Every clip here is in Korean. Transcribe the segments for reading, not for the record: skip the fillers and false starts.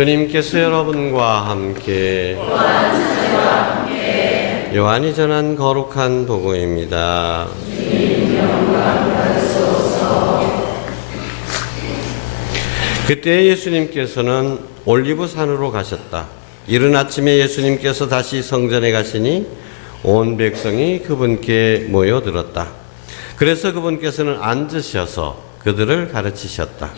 주님께서 여러분과 함께 요한이 전한 거룩한 복음입니다. 그때 예수님께서는 올리브산으로 가셨다. 이른 아침에 예수님께서 다시 성전에 가시니 온 백성이 그분께 모여들었다. 그래서 그분께서는 앉으셔서 그들을 가르치셨다.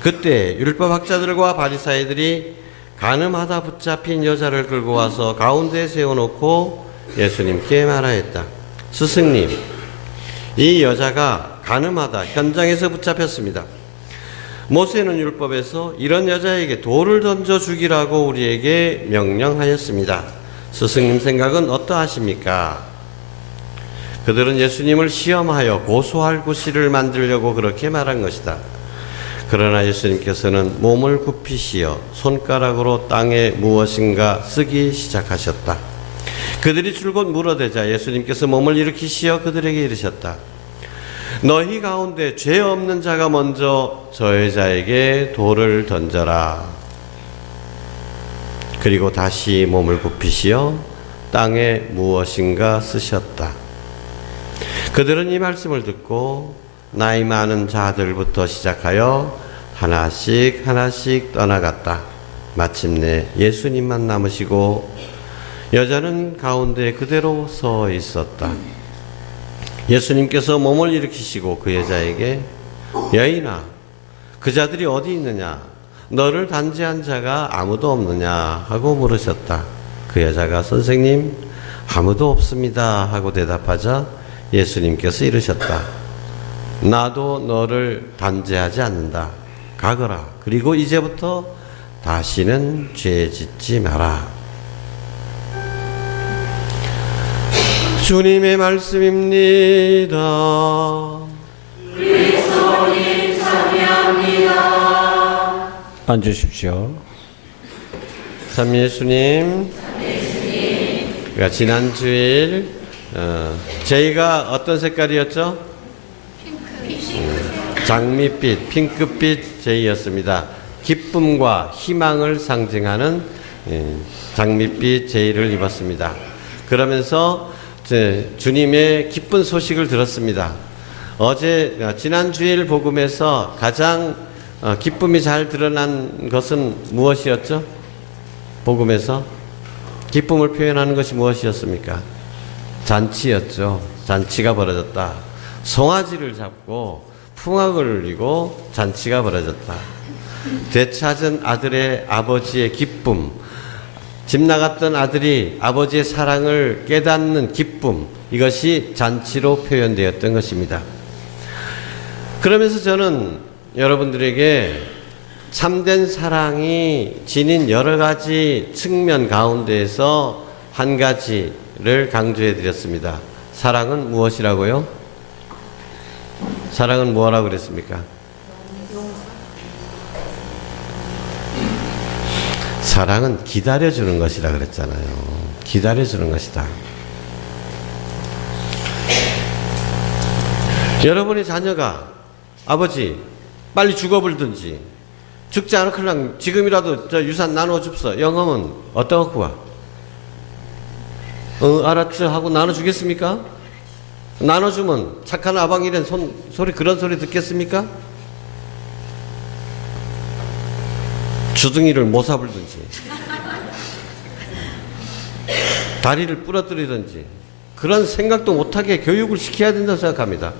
그때 율법학자들과 바리사이들이 간음하다 붙잡힌 여자를 끌고 와서 가운데에 세워놓고 예수님께 말하였다. 스승님, 이 여자가 간음하다 현장에서 붙잡혔습니다. 모세는 율법에서 이런 여자에게 돌을 던져 죽이라고 우리에게 명령하였습니다. 스승님 생각은 어떠하십니까? 그들은 예수님을 시험하여 고소할 구실을 만들려고 그렇게 말한 것이다. 그러나 예수님께서는 몸을 굽히시어 손가락으로 땅에 무엇인가 쓰기 시작하셨다. 그들이 줄곧 물어대자 예수님께서 몸을 일으키시어 그들에게 이르셨다. 너희 가운데 죄 없는 자가 먼저 저 여자에게 돌을 던져라. 그리고 다시 몸을 굽히시어 땅에 무엇인가 쓰셨다. 그들은 이 말씀을 듣고 나이 많은 자들부터 시작하여 하나씩 떠나갔다. 마침내 예수님만 남으시고 여자는 가운데 그대로 서 있었다. 예수님께서 몸을 일으키시고 그 여자에게 여인아, 그 자들이 어디 있느냐? 너를 단죄한 자가 아무도 없느냐? 하고 물으셨다. 그 여자가 선생님, 아무도 없습니다 하고 대답하자 예수님께서 이르셨다. 나도 너를 단죄하지 않는다. 가거라. 그리고 이제부터 다시는 죄 짓지 마라. 주님의 말씀입니다. 그리스도님 참여합니다. 앉으십시오. 참 예수님, 그러니까 지난 주일 저희가 어떤 색깔이었죠? 장밋빛, 핑크빛 제의였습니다. 기쁨과 희망을 상징하는 장밋빛 제의를 입었습니다. 그러면서 주님의 기쁜 소식을 들었습니다. 지난 주일 복음에서 가장 기쁨이 잘 드러난 것은 무엇이었죠? 복음에서 기쁨을 표현하는 것이 무엇이었습니까? 잔치였죠. 잔치가 벌어졌다. 송아지를 잡고 풍악을 울리고 잔치가 벌어졌다. 되찾은 아들의 아버지의 기쁨, 집 나갔던 아들이 아버지의 사랑을 깨닫는 기쁨, 이것이 잔치로 표현되었던 것입니다. 그러면서 저는 여러분들에게 참된 사랑이 지닌 여러 가지 측면 가운데에서 한 가지를 강조해 드렸습니다. 사랑은 무엇이라고요? 사랑은 뭐라고 그랬습니까? 사랑은 기다려주는 것이라 그랬잖아요. 기다려주는 것이다. 여러분의 자녀가 아버지 빨리 죽어버리든지 죽지 않을랑 지금이라도 저 유산 나눠줍소. 영험은 어떠갖고 와? 알았죠 하고 나눠주겠습니까? 나눠주면 착한 아방이란 소리, 그런 소리 듣겠습니까? 주둥이를 모사불든지 다리를 부러뜨리든지 그런 생각도 못하게 교육을 시켜야 된다고 생각합니다.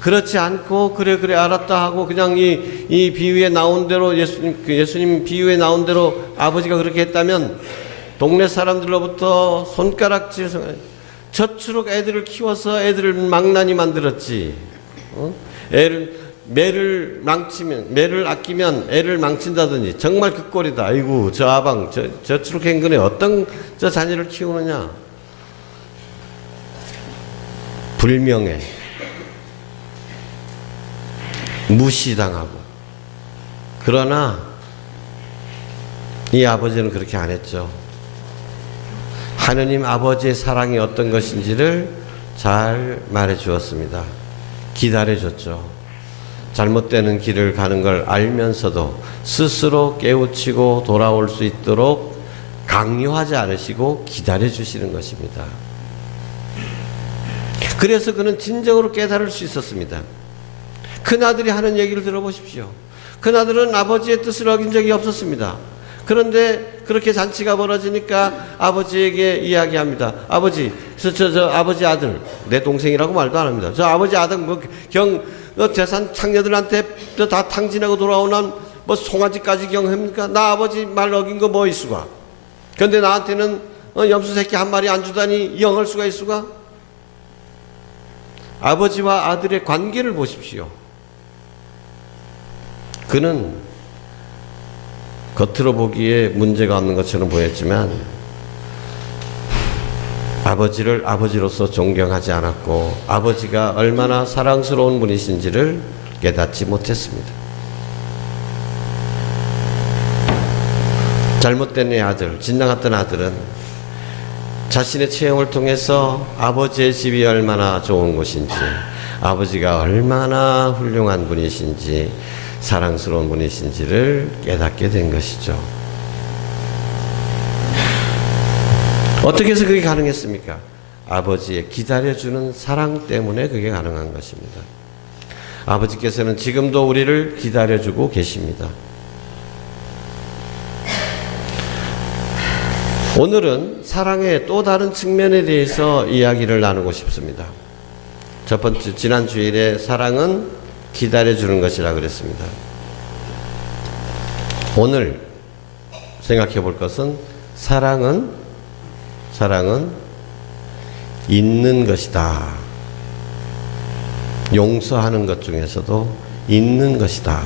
그렇지 않고 그래 알았다 하고 그냥 이 비유에 나온 대로 예수님 비유에 나온 대로 아버지가 그렇게 했다면 동네 사람들로부터 손가락질, 저추록 애들을 키워서 애들을 망나니 만들었지. 매를 아끼면 애를 망친다든지 정말 그 꼴이다. 아이고 저 아방 저추록 행근에 어떤 저 자녀를 키우느냐. 불명예, 무시당하고. 그러나 이 아버지는 그렇게 안 했죠. 하느님 아버지의 사랑이 어떤 것인지를 잘 말해 주었습니다. 기다려 줬죠. 잘못되는 길을 가는 걸 알면서도 스스로 깨우치고 돌아올 수 있도록 강요하지 않으시고 기다려 주시는 것입니다. 그래서 그는 진정으로 깨달을 수 있었습니다. 큰아들이 하는 얘기를 들어보십시오. 큰아들은 아버지의 뜻을 어긴 적이 없었습니다. 그런데 그렇게 잔치가 벌어지니까 아버지에게 이야기합니다. 아버지, 저 아버지 아들, 내 동생이라고 말도 안 합니다. 저 아버지 아들 재산 창녀들한테 다 탕진하고 돌아오는 송아지까지 경합니까? 나 아버지 말 어긴 거 뭐 있수가? 근데 나한테는 염소 새끼 한 마리 안 주다니 영할 수가 있수가? 아버지와 아들의 관계를 보십시오. 그는 겉으로 보기에 문제가 없는 것처럼 보였지만 아버지를 아버지로서 존경하지 않았고 아버지가 얼마나 사랑스러운 분이신지를 깨닫지 못했습니다. 잘못된 내 아들, 진나갔던 아들은 자신의 체험을 통해서 아버지의 집이 얼마나 좋은 곳인지, 아버지가 얼마나 훌륭한 분이신지, 사랑스러운 분이신지를 깨닫게 된 것이죠. 어떻게 해서 그게 가능했습니까? 아버지의 기다려주는 사랑 때문에 그게 가능한 것입니다. 아버지께서는 지금도 우리를 기다려주고 계십니다. 오늘은 사랑의 또 다른 측면에 대해서 이야기를 나누고 싶습니다. 첫 번째, 지난 주일에 사랑은 기다려주는 것이라 그랬습니다. 오늘 생각해 볼 것은 사랑은 있는 것이다. 용서하는 것 중에서도 있는 것이다.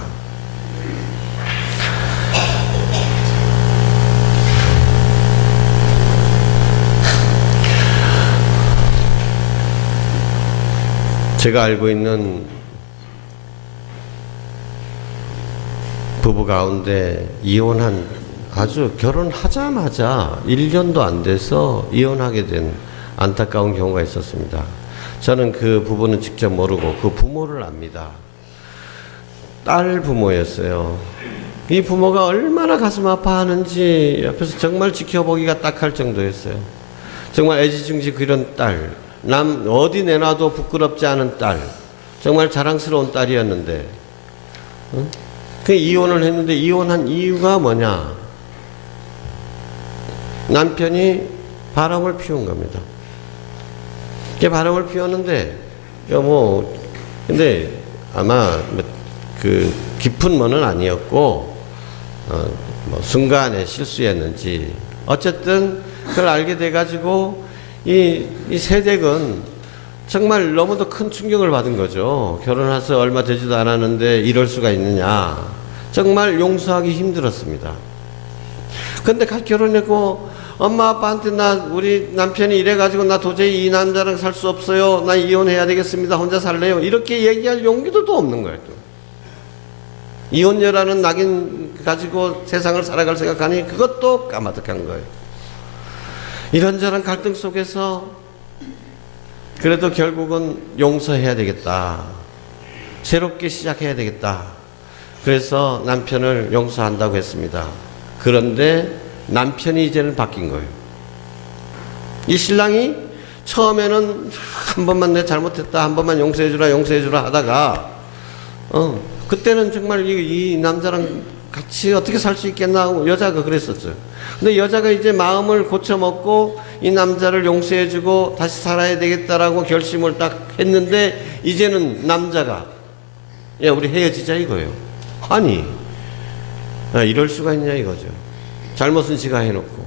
제가 알고 있는 부부 가운데 이혼한, 아주 결혼하자마자 1년도 안 돼서 이혼하게 된 안타까운 경우가 있었습니다. 저는 그 부부는 직접 모르고 그 부모를 압니다. 딸 부모였어요. 이 부모가 얼마나 가슴 아파하는지 옆에서 정말 지켜보기가 딱할 정도였어요. 정말 애지중지 그런 딸, 남 어디 내놔도 부끄럽지 않은 딸, 정말 자랑스러운 딸이었는데, 그 이혼을 했는데 이혼한 이유가 뭐냐? 남편이 바람을 피운 겁니다. 바람을 피웠는데, 근데 아마 그 깊은 뭐는 아니었고, 순간의 실수였는지, 어쨌든 그걸 알게 돼가지고, 이 세댁은 정말 너무도 큰 충격을 받은 거죠. 결혼해서 얼마 되지도 않았는데 이럴 수가 있느냐. 정말 용서하기 힘들었습니다. 근데 결혼했고, 엄마 아빠한테 우리 남편이 이래가지고 나 도저히 이 남자랑 살 수 없어요. 나 이혼해야 되겠습니다. 혼자 살래요. 이렇게 얘기할 용기도 또 없는 거예요. 또. 이혼녀라는 낙인 가지고 세상을 살아갈 생각하니 그것도 까마득한 거예요. 이런저런 갈등 속에서 그래도 결국은 용서해야 되겠다. 새롭게 시작해야 되겠다. 그래서 남편을 용서한다고 했습니다. 그런데 남편이 이제는 바뀐 거예요. 이 신랑이 처음에는 한 번만 내 잘못했다, 한 번만 용서해주라 하다가 그때는 정말 이 남자랑 같이 어떻게 살 수 있겠나 하고 여자가 그랬었죠. 근데 여자가 이제 마음을 고쳐먹고 이 남자를 용서해주고 다시 살아야 되겠다라고 결심을 딱 했는데, 이제는 남자가 야 우리 헤어지자 이거예요. 아니 이럴 수가 있냐 이거죠. 잘못은 지가 해놓고.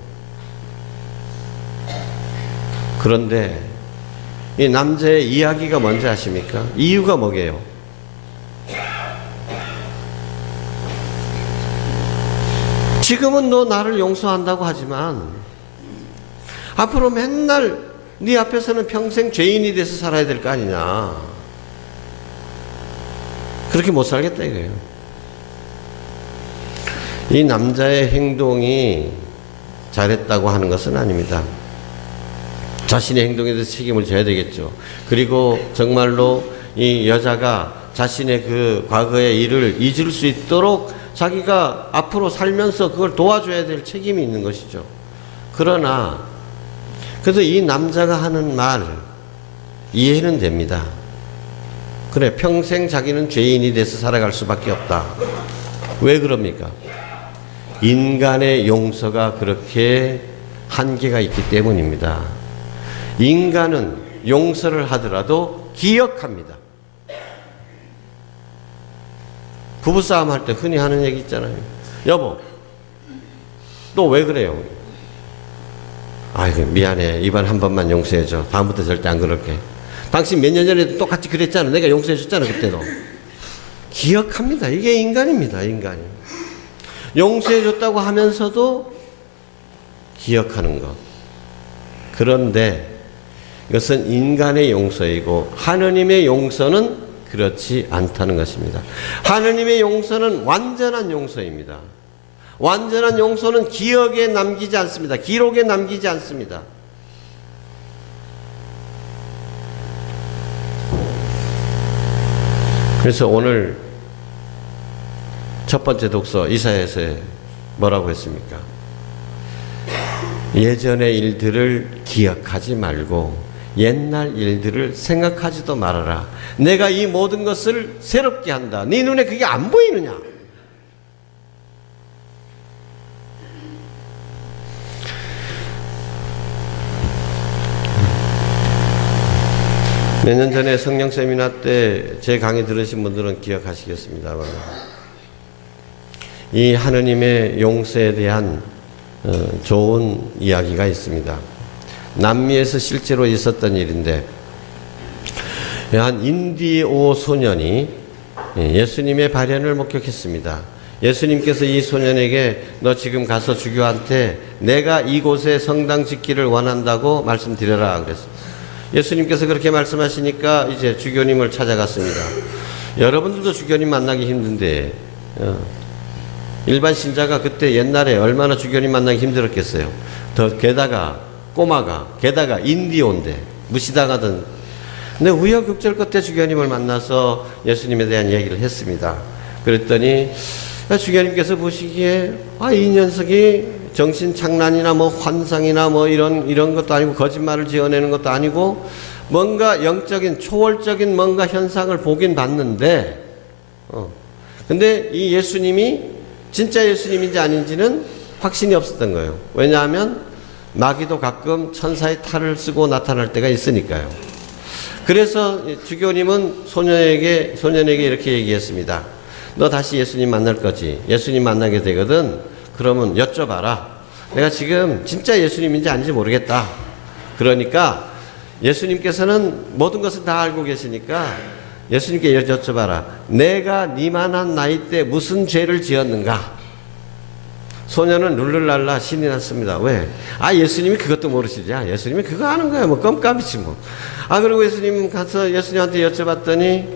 그런데 이 남자의 이야기가 뭔지 아십니까? 이유가 뭐게요? 지금은 너 나를 용서한다고 하지만 앞으로 맨날 네 앞에서는 평생 죄인이 돼서 살아야 될 거 아니냐. 그렇게 못 살겠다 이거예요. 이 남자의 행동이 잘했다고 하는 것은 아닙니다. 자신의 행동에 대해서 책임을 져야 되겠죠. 그리고 정말로 이 여자가 자신의 그 과거의 일을 잊을 수 있도록 자기가 앞으로 살면서 그걸 도와줘야 될 책임이 있는 것이죠. 그러나 그래서 이 남자가 하는 말 이해는 됩니다. 그래, 평생 자기는 죄인이 돼서 살아갈 수밖에 없다. 왜 그럽니까? 인간의 용서가 그렇게 한계가 있기 때문입니다. 인간은 용서를 하더라도 기억합니다. 부부싸움 할 때 흔히 하는 얘기 있잖아요. 여보, 너 왜 그래요? 아이고, 미안해. 이번 한 번만 용서해줘. 다음부터 절대 안 그럴게. 당신 몇 년 전에도 똑같이 그랬잖아. 내가 용서해줬잖아, 그때도. 기억합니다. 이게 인간입니다, 인간이. 용서해줬다고 하면서도 기억하는 것. 그런데 이것은 인간의 용서이고 하느님의 용서는 그렇지 않다는 것입니다. 하느님의 용서는 완전한 용서입니다. 완전한 용서는 기억에 남기지 않습니다. 기록에 남기지 않습니다. 그래서 오늘 첫 번째 독서 이사야서에 뭐라고 했습니까? 예전의 일들을 기억하지 말고 옛날 일들을 생각하지도 말아라. 내가 이 모든 것을 새롭게 한다. 네 눈에 그게 안 보이느냐? 몇 년 전에 성령 세미나 때 제 강의 들으신 분들은 기억하시겠습니다만 이 하느님의 용서에 대한 좋은 이야기가 있습니다. 남미에서 실제로 있었던 일인데 한 인디오 소년이 예수님의 발현을 목격했습니다. 예수님께서 이 소년에게 너 지금 가서 주교한테 내가 이곳에 성당 짓기를 원한다고 말씀드려라 그랬어요. 예수님께서 그렇게 말씀하시니까 이제 주교님을 찾아갔습니다. 여러분들도 주교님 만나기 힘든데 일반 신자가 그때 옛날에 얼마나 주교님 만나기 힘들었겠어요. 더 게다가 꼬마가 게다가 인디오인데 무시당하던. 근데 우여곡절 끝에 주교님을 만나서 예수님에 대한 얘기를 했습니다. 그랬더니 주교님께서 보시기에 이 녀석이 정신착란이나 뭐 환상이나 뭐 이런 것도 아니고 거짓말을 지어내는 것도 아니고 뭔가 영적인 초월적인 뭔가 현상을 보긴 봤는데 근데 이 예수님이 진짜 예수님인지 아닌지는 확신이 없었던 거예요. 왜냐하면 마귀도 가끔 천사의 탈을 쓰고 나타날 때가 있으니까요. 그래서 주교님은 소년에게 이렇게 얘기했습니다. 너 다시 예수님 만날 거지? 예수님 만나게 되거든. 그러면 여쭤봐라. 내가 지금 진짜 예수님인지 아닌지 모르겠다. 그러니까 예수님께서는 모든 것을 다 알고 계시니까 예수님께 여쭤봐라. 내가 니만한 나이 때 무슨 죄를 지었는가? 소년은 룰루랄라 신이 났습니다. 왜? 예수님이 그것도 모르시지. 예수님이 그거 아는 거야. 뭐 껌값이지 뭐. 그리고 예수님 가서 예수님한테 여쭤봤더니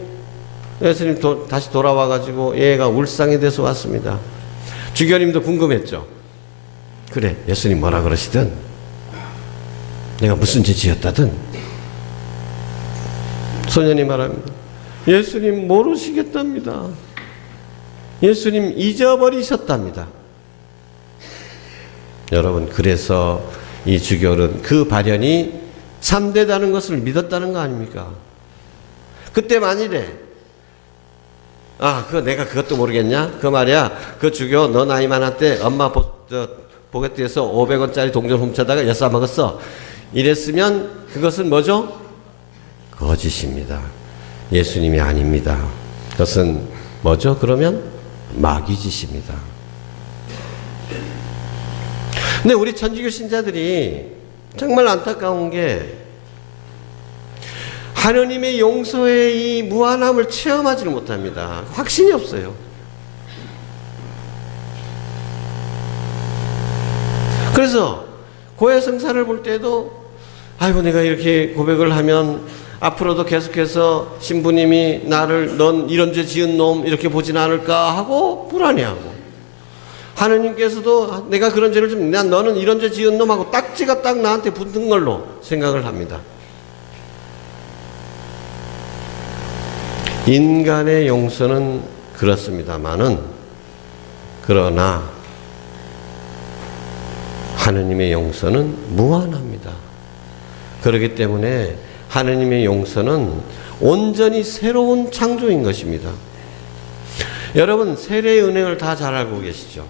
예수님 다시 돌아와가지고 얘가 울상이 돼서 왔습니다. 주교님도 궁금했죠. 그래, 예수님 뭐라 그러시든 내가 무슨 죄 지었다든 소년이 말합니다. 예수님 모르시겠답니다. 예수님 잊어버리셨답니다. 여러분, 그래서 이 주교는 그 발현이 참되다는 것을 믿었다는 거 아닙니까? 그때 만일에 그거 내가 그것도 모르겠냐? 그 말이야. 그 주교 너 나이 많을 때 엄마 포개트에서 500원짜리 동전 훔쳐다가 엿사 먹었어. 이랬으면 그것은 뭐죠? 거짓입니다. 예수님이 아닙니다. 그것은 뭐죠? 그러면 마귀짓입니다. 근데 우리 천주교 신자들이 정말 안타까운 게 하느님의 용서의 이 무한함을 체험하지를 못합니다. 확신이 없어요. 그래서 고해성사를 볼 때도 내가 이렇게 고백을 하면 앞으로도 계속해서 신부님이 나를 넌 이런 죄 지은 놈 이렇게 보진 않을까 하고 불안해하고 하느님께서도 내가 그런 죄를 좀 너는 이런 죄 지은 놈하고 딱지가 딱 나한테 붙은 걸로 생각을 합니다. 인간의 용서는 그렇습니다마는, 그러나 하느님의 용서는 무한합니다. 그렇기 때문에 하느님의 용서는 온전히 새로운 창조인 것입니다. 여러분, 세례의 은혜를 다 잘 알고 계시죠?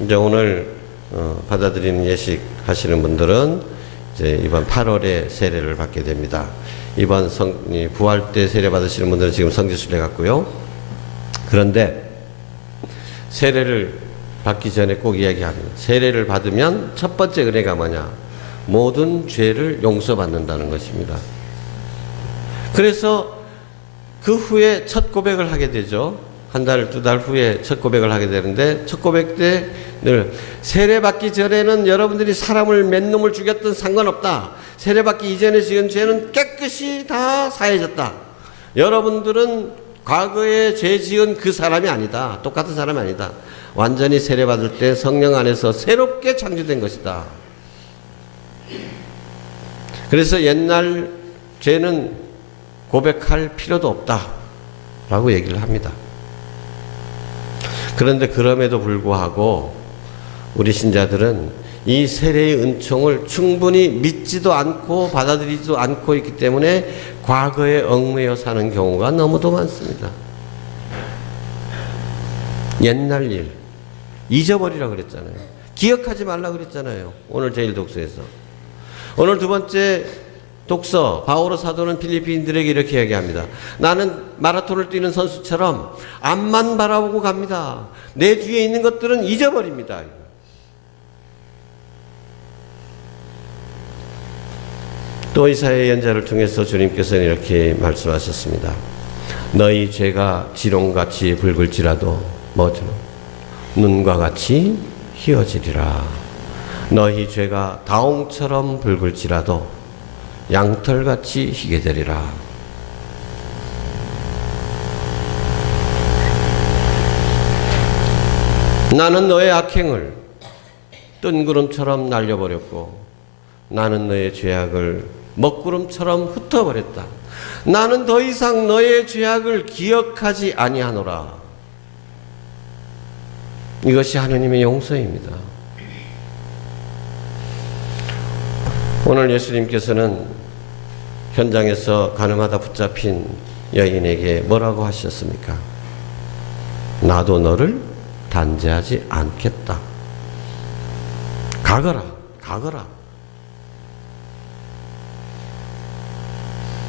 이제 오늘 받아들이는 예식 하시는 분들은 이제 이번 8월에 세례를 받게 됩니다. 이번 부활 때 세례 받으시는 분들은 지금 성지순례 갔고요. 그런데 세례를 받기 전에 꼭 이야기합니다. 세례를 받으면 첫 번째 은혜가 뭐냐? 모든 죄를 용서받는다는 것입니다. 그래서 그 후에 첫 고백을 하게 되죠. 한 달, 두 달 후에 첫 고백을 하게 되는데, 첫 고백 때 늘 세례 받기 전에는 여러분들이 사람을 몇 놈을 죽였든 상관없다. 세례 받기 이전에 지은 죄는 깨끗이 다 사해졌다. 여러분들은 과거에 죄 지은 그 사람이 아니다. 똑같은 사람이 아니다. 완전히 세례 받을 때 성령 안에서 새롭게 창조된 것이다. 그래서 옛날 죄는 고백할 필요도 없다 라고 얘기를 합니다. 그런데 그럼에도 불구하고 우리 신자들은 이 세례의 은총을 충분히 믿지도 않고 받아들이지도 않고 있기 때문에 과거에 얽매여 사는 경우가 너무도 많습니다. 옛날 일 잊어버리라 그랬잖아요. 기억하지 말라 그랬잖아요. 오늘 제1독서에서. 오늘 두 번째 독서, 바오로 사도는 필리핀들에게 이렇게 얘기합니다. 나는 마라톤을 뛰는 선수처럼 앞만 바라보고 갑니다. 내 뒤에 있는 것들은 잊어버립니다. 또 이사야의 연자를 통해서 주님께서는 이렇게 말씀하셨습니다. 너희 죄가 지롱같이 붉을지라도 뭐죠? 눈과 같이 희어지리라. 너희 죄가 다홍처럼 붉을지라도 양털같이 희게 되리라. 나는 너의 악행을 뜬구름처럼 날려버렸고 나는 너의 죄악을 먹구름처럼 흩어버렸다. 나는 더 이상 너의 죄악을 기억하지 아니하노라. 이것이 하느님의 용서입니다. 오늘 예수님께서는 현장에서 가늠하다 붙잡힌 여인에게 뭐라고 하셨습니까? 나도 너를 단죄하지 않겠다. 가거라, 가거라.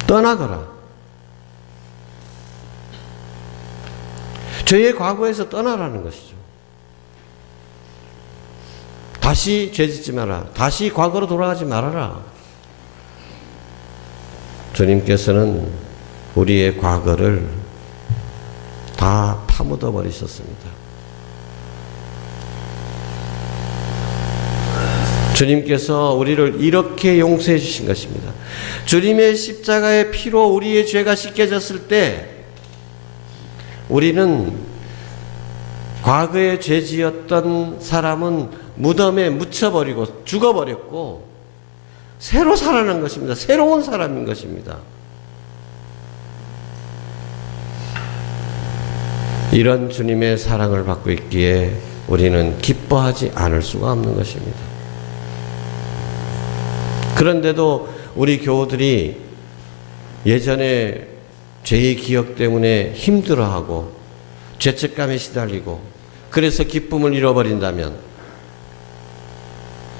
떠나거라. 죄의 과거에서 떠나라는 것이죠. 다시 죄짓지 마라. 다시 과거로 돌아가지 말아라. 주님께서는 우리의 과거를 다 파묻어 버리셨습니다. 주님께서 우리를 이렇게 용서해 주신 것입니다. 주님의 십자가의 피로 우리의 죄가 씻겨졌을 때 우리는 과거에 죄 지었던 사람은 무덤에 묻혀버리고 죽어버렸고 새로 살아난 것입니다. 새로운 사람인 것입니다. 이런 주님의 사랑을 받고 있기에 우리는 기뻐하지 않을 수가 없는 것입니다. 그런데도 우리 교우들이 예전에 죄의 기억 때문에 힘들어하고 죄책감에 시달리고 그래서 기쁨을 잃어버린다면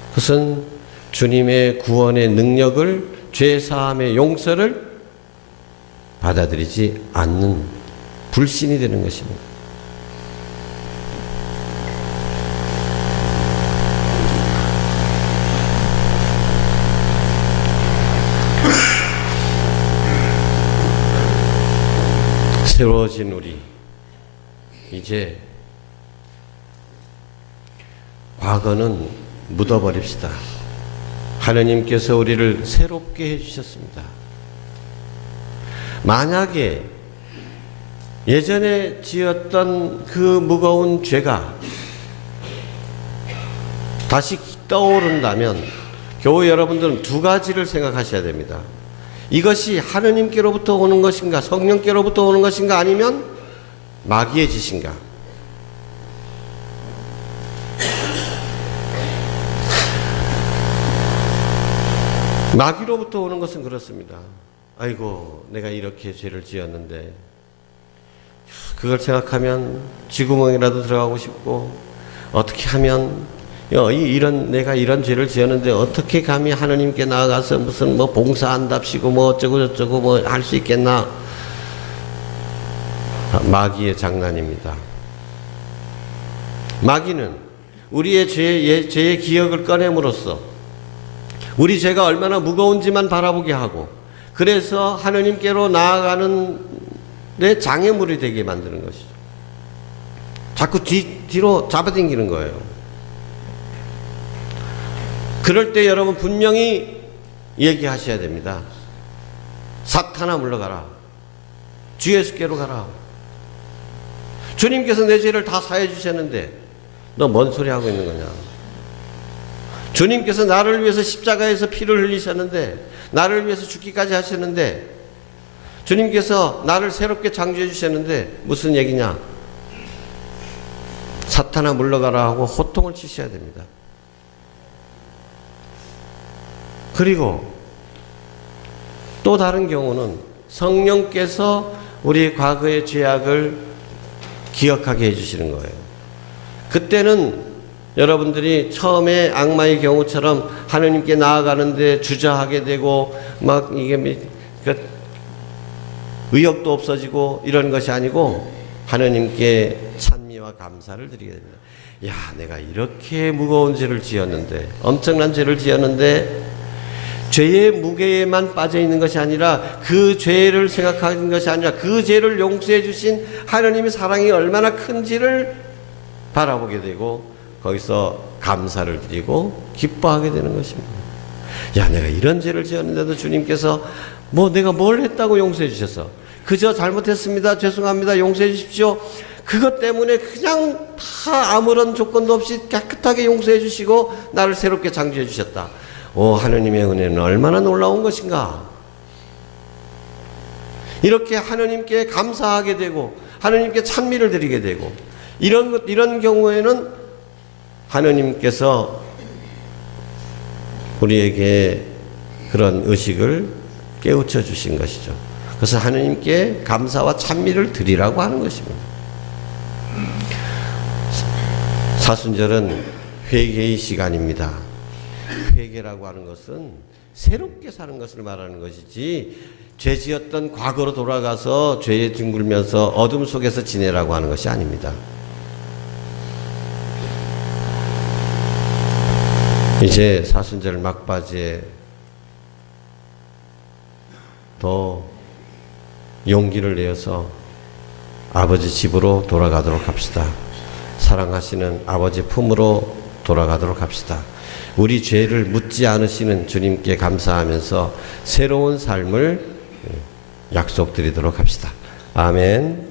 그것은 주님의 구원의 능력을, 죄사함의 용서를 받아들이지 않는 불신이 되는 것입니다. 새로워진 우리, 이제 과거는 묻어버립시다. 하느님께서 우리를 새롭게 해주셨습니다. 만약에 예전에 지었던 그 무거운 죄가 다시 떠오른다면 교회 여러분들은 두 가지를 생각하셔야 됩니다. 이것이 하느님께로부터 오는 것인가, 성령께로부터 오는 것인가, 아니면 마귀의 짓인가? 마귀로부터 오는 것은 그렇습니다. 아이고, 내가 이렇게 죄를 지었는데 그걸 생각하면 쥐구멍이라도 들어가고 싶고, 어떻게 하면 내가 이런 죄를 지었는데 어떻게 감히 하느님께 나아가서 무슨 뭐 봉사한답시고 뭐 어쩌고 저쩌고 뭐 할 수 있겠나? 마귀의 장난입니다. 마귀는 우리의 죄의 기억을 꺼냄으로써 우리 죄가 얼마나 무거운지만 바라보게 하고, 그래서 하느님께로 나아가는 데 장애물이 되게 만드는 것이죠. 자꾸 뒤로 잡아당기는 거예요. 그럴 때 여러분 분명히 얘기하셔야 됩니다. 사탄아 물러가라. 주 예수께로 가라. 주님께서 내 죄를 다 사해 주셨는데 너 뭔 소리 하고 있는 거냐? 주님께서 나를 위해서 십자가에서 피를 흘리셨는데, 나를 위해서 죽기까지 하셨는데, 주님께서 나를 새롭게 창조해 주셨는데 무슨 얘기냐? 사탄아 물러가라 하고 호통을 치셔야 됩니다. 그리고 또 다른 경우는 성령께서 우리 과거의 죄악을 기억하게 해주시는 거예요. 그때는 여러분들이 처음에 악마의 경우처럼 하느님께 나아가는데 주저하게 되고 막 이게 의욕도 없어지고 이런 것이 아니고, 하느님께 찬미와 감사를 드리게 됩니다. 야, 내가 이렇게 무거운 죄를 지었는데, 엄청난 죄를 지었는데 죄의 무게에만 빠져 있는 것이 아니라, 그 죄를 생각하는 것이 아니라 그 죄를 용서해 주신 하느님의 사랑이 얼마나 큰지를 바라보게 되고, 거기서 감사를 드리고 기뻐하게 되는 것입니다. 야, 내가 이런 죄를 지었는데도 주님께서 내가 뭘 했다고 용서해 주셨어? 그저 잘못했습니다, 죄송합니다, 용서해 주십시오. 그것 때문에 그냥 다 아무런 조건도 없이 깨끗하게 용서해 주시고 나를 새롭게 창조해 주셨다. 오, 하느님의 은혜는 얼마나 놀라운 것인가. 이렇게 하느님께 감사하게 되고 하느님께 찬미를 드리게 되고, 이런 경우에는 하느님께서 우리에게 그런 의식을 깨우쳐 주신 것이죠. 그래서 하느님께 감사와 찬미를 드리라고 하는 것입니다. 사순절은 회개의 시간입니다. 회개라고 하는 것은 새롭게 사는 것을 말하는 것이지, 죄 지었던 과거로 돌아가서 죄에 뒹굴면서 어둠 속에서 지내라고 하는 것이 아닙니다. 이제 사순절 막바지에 더 용기를 내어서 아버지 집으로 돌아가도록 합시다. 사랑하시는 아버지 품으로 돌아가도록 합시다. 우리 죄를 묻지 않으시는 주님께 감사하면서 새로운 삶을 약속드리도록 합시다. 아멘.